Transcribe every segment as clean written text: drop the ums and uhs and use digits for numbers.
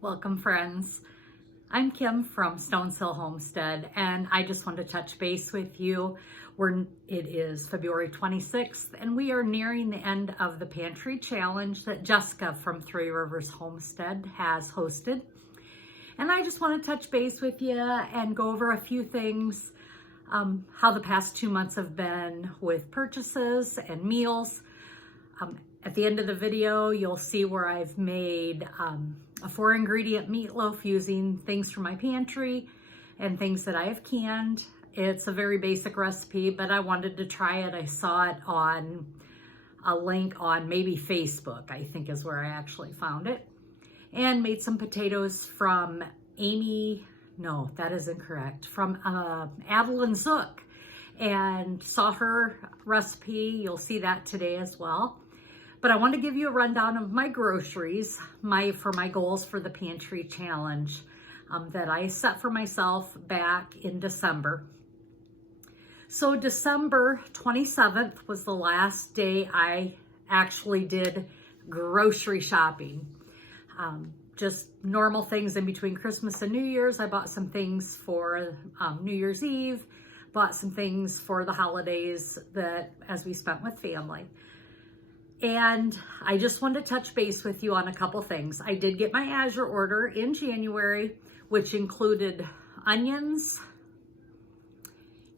Welcome, friends. I'm Kim from Stones Hill Homestead, and I just want to touch base with you. It is February 26th, and we are nearing the end of the Pantry Challenge that Jessica from Three Rivers Homestead has hosted. And I just want to touch base with you and go over a few things, how the past 2 months have been with purchases and meals. At the end of the video, you'll see where I've made a 4-ingredient meatloaf using things from my pantry and things that I have canned. It's a very basic recipe, but I wanted to try it. I saw it on a link on maybe Facebook, I think is where I actually found it. And made some potatoes from from Adaline Zook, and saw her recipe. You'll see that today as well. But I want to give you a rundown of my groceries, for my goals for the Pantry Challenge that I set for myself back in December. So December 27th was the last day I actually did grocery shopping. Just normal things in between Christmas and New Year's. I bought some things for New Year's Eve, bought some things for the holidays as we spent with family. And I just wanted to touch base with you on a couple things. I did get my Azure order in January, which included onions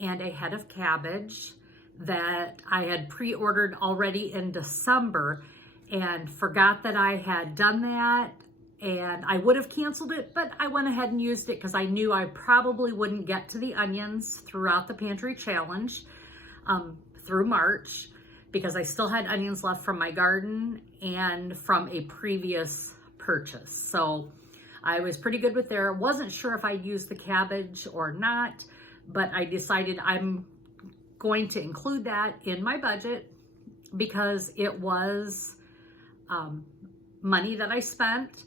and a head of cabbage that I had pre-ordered already in December and forgot that I had done that. And I would have canceled it, but I went ahead and used it because I knew I probably wouldn't get to the onions throughout the Pantry Challenge through March, because I still had onions left from my garden and from a previous purchase. So I was pretty good with there. Wasn't sure if I'd use the cabbage or not, but I decided I'm going to include that in my budget because it was money that I spent,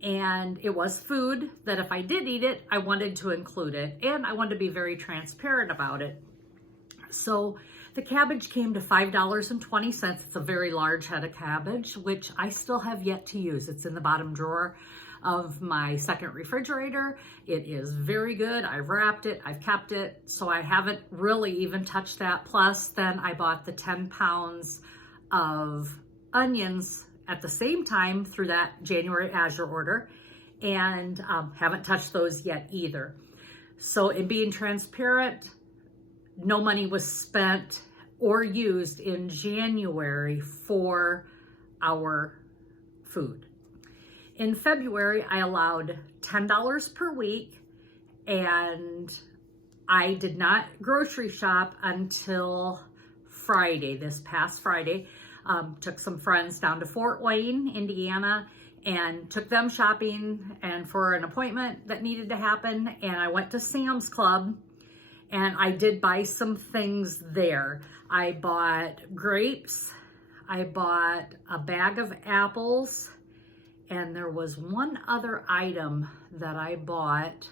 and it was food that if I did eat it, I wanted to include it, and I wanted to be very transparent about it. So the cabbage came to $5.20. It's a very large head of cabbage, which I still have yet to use. It's in the bottom drawer of my second refrigerator. It is very good. I've wrapped it, I've kept it, so I haven't really even touched that. Plus, then I bought the 10 pounds of onions at the same time through that January Azure order, and haven't touched those yet either. So in being transparent, no money was spent or used in January for our food. In February, I allowed $10 per week, and I did not grocery shop until Friday, this past Friday. Took some friends down to Fort Wayne, Indiana, and took them shopping and for an appointment that needed to happen. And I went to Sam's Club, and I did buy some things there. I bought grapes, I bought a bag of apples, and there was one other item that I bought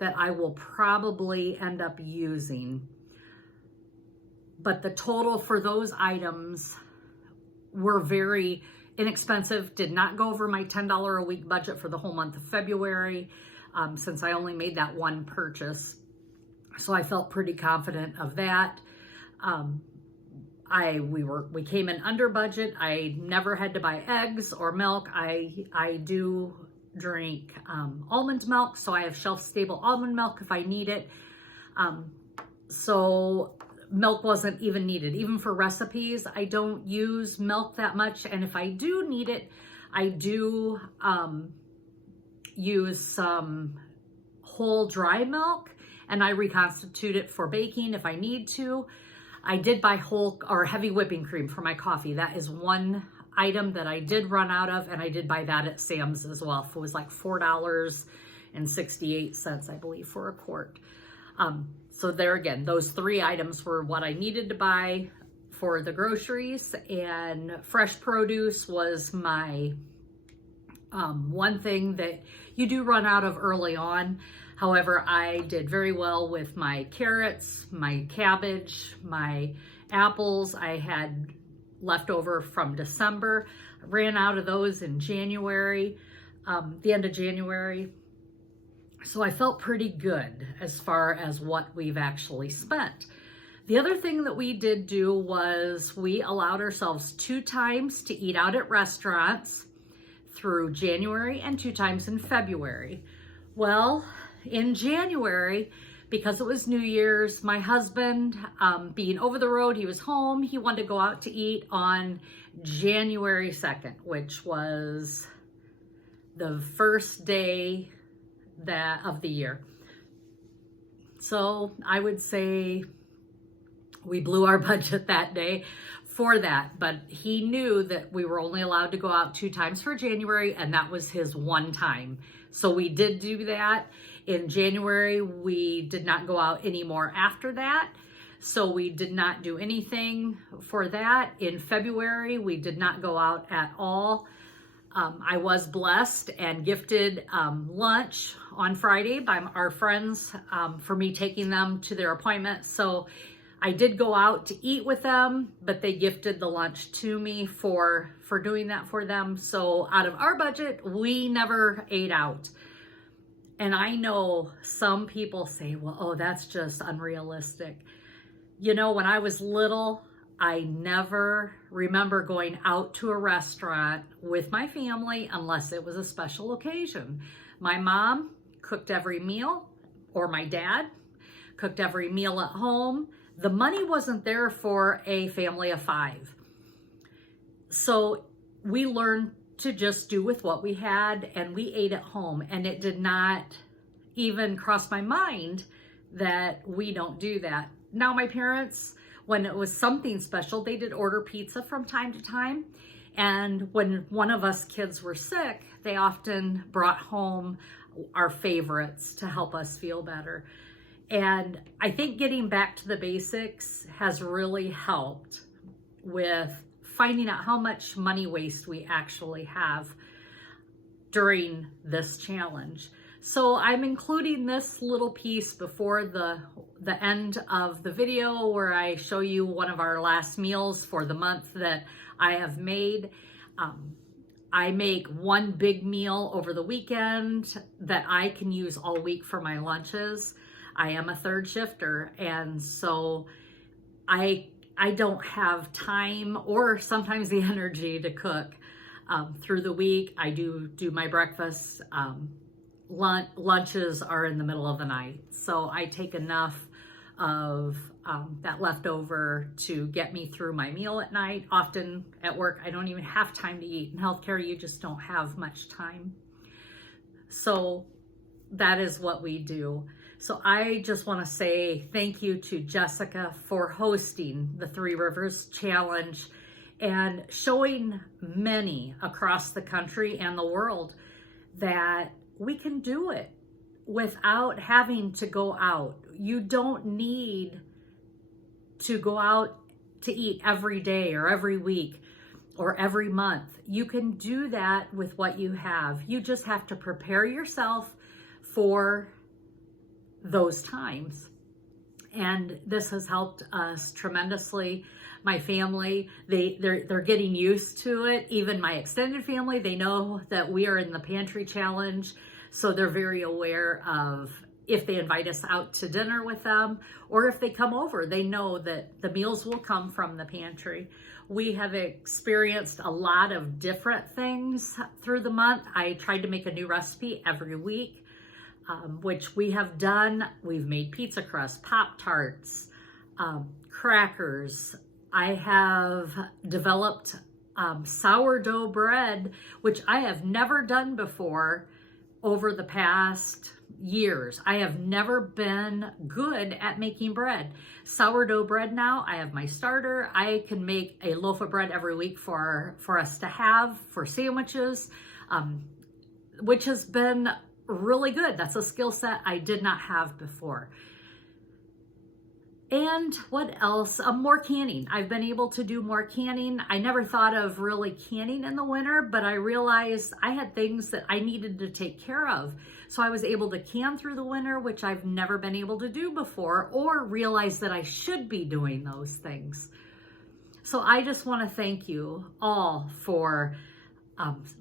that I will probably end up using. But the total for those items were very inexpensive, did not go over my $10 a week budget for the whole month of February, since I only made that one purchase. So I felt pretty confident of that. We came in under budget. I never had to buy eggs or milk. I do drink almond milk, so I have shelf-stable almond milk if I need it. So milk wasn't even needed. Even for recipes, I don't use milk that much, and if I do need it, I do use some whole dry milk, and I reconstitute it for baking if I need to. I did buy whole or heavy whipping cream for my coffee. That is one item that I did run out of, and I did buy that at Sam's as well. It was like $4.68, I believe, for a quart. So there again, those 3 items were what I needed to buy for the groceries, and fresh produce was my one thing that you do run out of early on. However, I did very well with my carrots, my cabbage, my apples. I had left over from December. I ran out of those in January. the end of January. So I felt pretty good as far as what we've actually spent. The other thing that we did do was we allowed ourselves 2 times to eat out at restaurants through January and 2 times in February. Well, in January, because it was New Year's, my husband, being over the road, he was home, he wanted to go out to eat on January 2nd, which was the first day of the year. So I would say we blew our budget that day for that, but he knew that we were only allowed to go out 2 times for January, and that was his 1 time. So we did do that. In January, we did not go out anymore after that. So we did not do anything for that. In February, we did not go out at all. I was blessed and gifted lunch on Friday by our friends for me taking them to their appointment. So I did go out to eat with them, but they gifted the lunch to me for doing that for them. So out of our budget, we never ate out. And I know some people say, well, oh, that's just unrealistic. You know, when I was little, I never remember going out to a restaurant with my family unless it was a special occasion. My mom cooked every meal, or my dad cooked every meal at home. The money wasn't there for a family of 5. So we learned to just do with what we had, and we ate at home, and it did not even cross my mind that we don't do that. Now, my parents, when it was something special, they did order pizza from time to time. And when one of us kids were sick, they often brought home our favorites to help us feel better. And I think getting back to the basics has really helped with finding out how much money waste we actually have during this challenge. So I'm including this little piece before the end of the video where I show you one of our last meals for the month that I have made. I make one big meal over the weekend that I can use all week for my lunches. I am a 3rd shifter, and so I don't have time or sometimes the energy to cook through the week. I do my breakfast. Lunches are in the middle of the night. So I take enough of that leftover to get me through my meal at night. Often at work, I don't even have time to eat. In healthcare, you just don't have much time. So that is what we do. So I just want to say thank you to Jessica for hosting the 3 Rivers Challenge and showing many across the country and the world that we can do it without having to go out. You don't need to go out to eat every day or every week or every month. You can do that with what you have. You just have to prepare yourself for those times. And this has helped us tremendously. My family, they're getting used to it. Even my extended family, they know that we are in the Pantry Challenge. So they're very aware of if they invite us out to dinner with them, or if they come over, they know that the meals will come from the pantry. We have experienced a lot of different things through the month. I tried to make a new recipe every week, which we have done. We've made pizza crust, Pop-Tarts, crackers. I have developed sourdough bread, which I have never done before over the past years. I have never been good at making bread. Sourdough bread now, I have my starter. I can make a loaf of bread every week for us to have for sandwiches, which has been really good. That's a skill set I did not have before. And what else? More canning. I've been able to do more canning. I never thought of really canning in the winter, but I realized I had things that I needed to take care of. So I was able to can through the winter, which I've never been able to do before, or realize that I should be doing those things. So I just want to thank you all for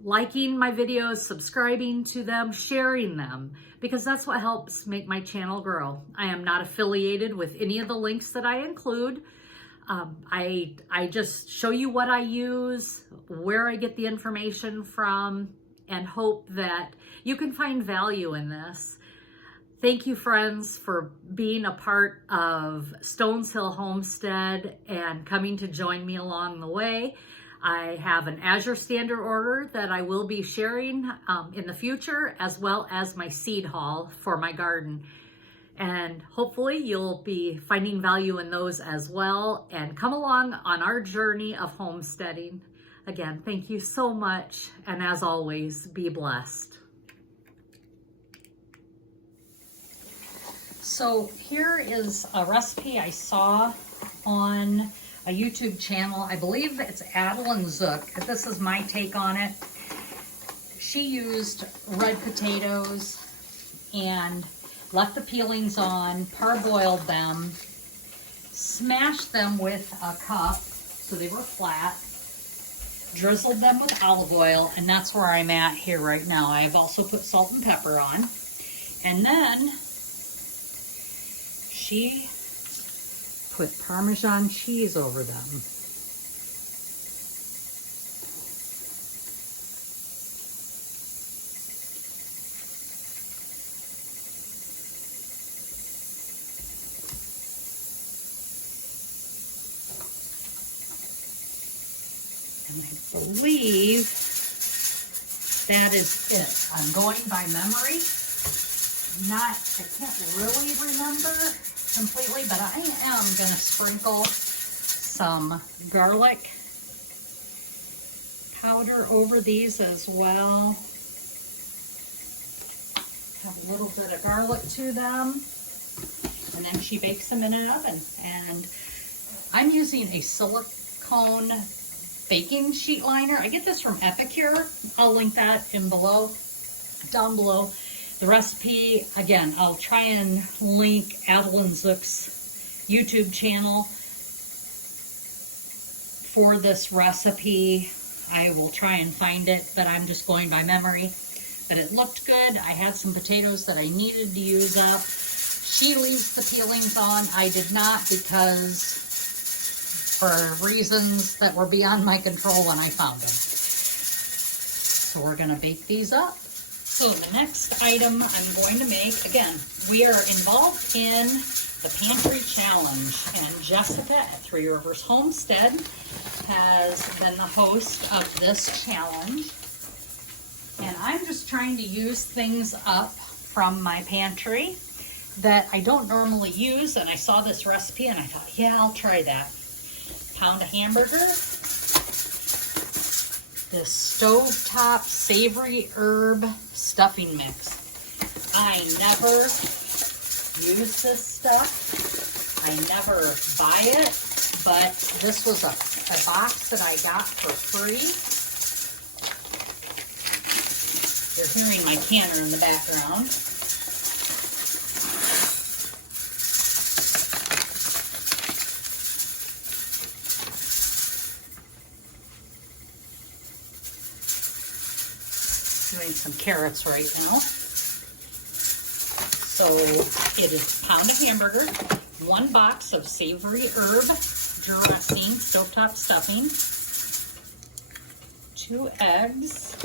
liking my videos, subscribing to them, sharing them, because that's what helps make my channel grow. I am not affiliated with any of the links that I include. I just show you what I use, where I get the information from, and hope that you can find value in this. Thank you, friends, for being a part of Stones Hill Homestead and coming to join me along the way. I have an Azure Standard order that I will be sharing in the future, as well as my seed haul for my garden. And hopefully you'll be finding value in those as well, and come along on our journey of homesteading. Again, thank you so much, and as always, be blessed. So here is a recipe I saw on a YouTube channel. I believe it's Adaline Zook. This is my take on it. She used red potatoes and left the peelings on, parboiled them, smashed them with a cup so they were flat, drizzled them with olive oil, and that's where I'm at here right now. I've also put salt and pepper on. And then she put Parmesan cheese over them. And I believe that is it. I'm going by memory. I can't really remember completely, but I am going to sprinkle some garlic powder over these as well. Have a little bit of garlic to them. And then she bakes them in an oven. And I'm using a silicone baking sheet liner. I get this from Epicure. I'll link that down below. The recipe, again, I'll try and link Adaline Zook's YouTube channel for this recipe. I will try and find it, but I'm just going by memory. But it looked good. I had some potatoes that I needed to use up. She leaves the peelings on. I did not, because for reasons that were beyond my control when I found them. So we're going to bake these up. So the next item I'm going to make, again, we are involved in the Pantry Challenge, and Jessica at Three Rivers Homestead has been the host of this challenge. And I'm just trying to use things up from my pantry that I don't normally use, and I saw this recipe and I thought, yeah, I'll try that. Pound of hamburger, this stovetop savory herb stuffing mix. I never use this stuff. I never buy it, but this was a box that I got for free. You're hearing my canner in the background. Doing some carrots right now. So it is a pound of hamburger, 1 box of savory herb dressing, stovetop stuffing, 2 eggs,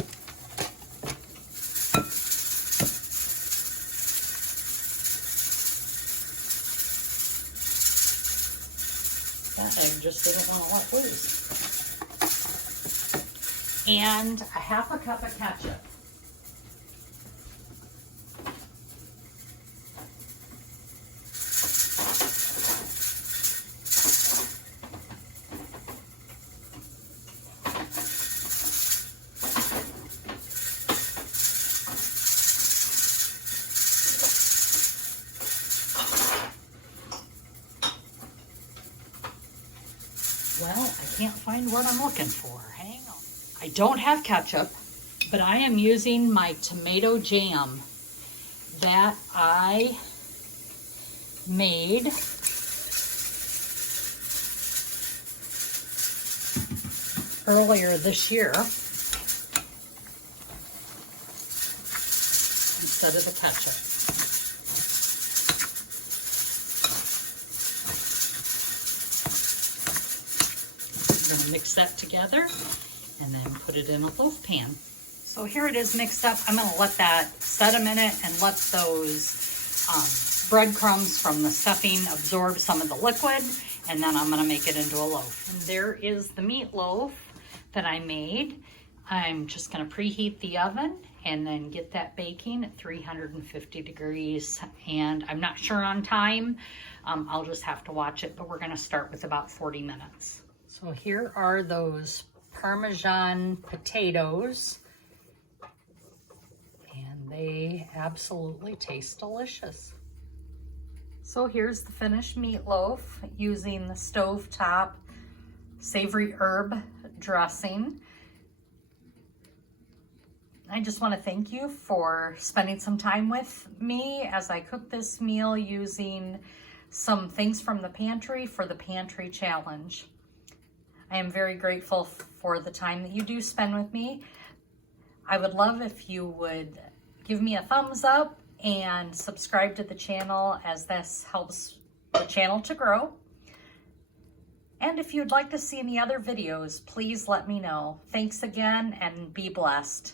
that egg just didn't want to let loose, and a 1/2 cup of ketchup. Well, I can't find what I'm looking for. Hang on. I don't have ketchup, but I am using my tomato jam that I made earlier this year. instead of the ketchup. I'm going to mix that together and then put it in a loaf pan. So here it is mixed up. I'm going to let that set a minute and let those breadcrumbs from the stuffing absorb some of the liquid, and then I'm going to make it into a loaf. And there is the meatloaf that I made. I'm just going to preheat the oven and then get that baking at 350 degrees. And I'm not sure on time. I'll just have to watch it, but we're going to start with about 40 minutes. So here are those Parmesan potatoes. And they absolutely taste delicious. So here's the finished meatloaf using the stovetop savory herb dressing. I just want to thank you for spending some time with me as I cook this meal using some things from the pantry for the pantry challenge. I am very grateful for the time that you do spend with me. I would love if you would give me a thumbs up and subscribe to the channel, as this helps the channel to grow. And if you'd like to see any other videos, please let me know. Thanks again and be blessed.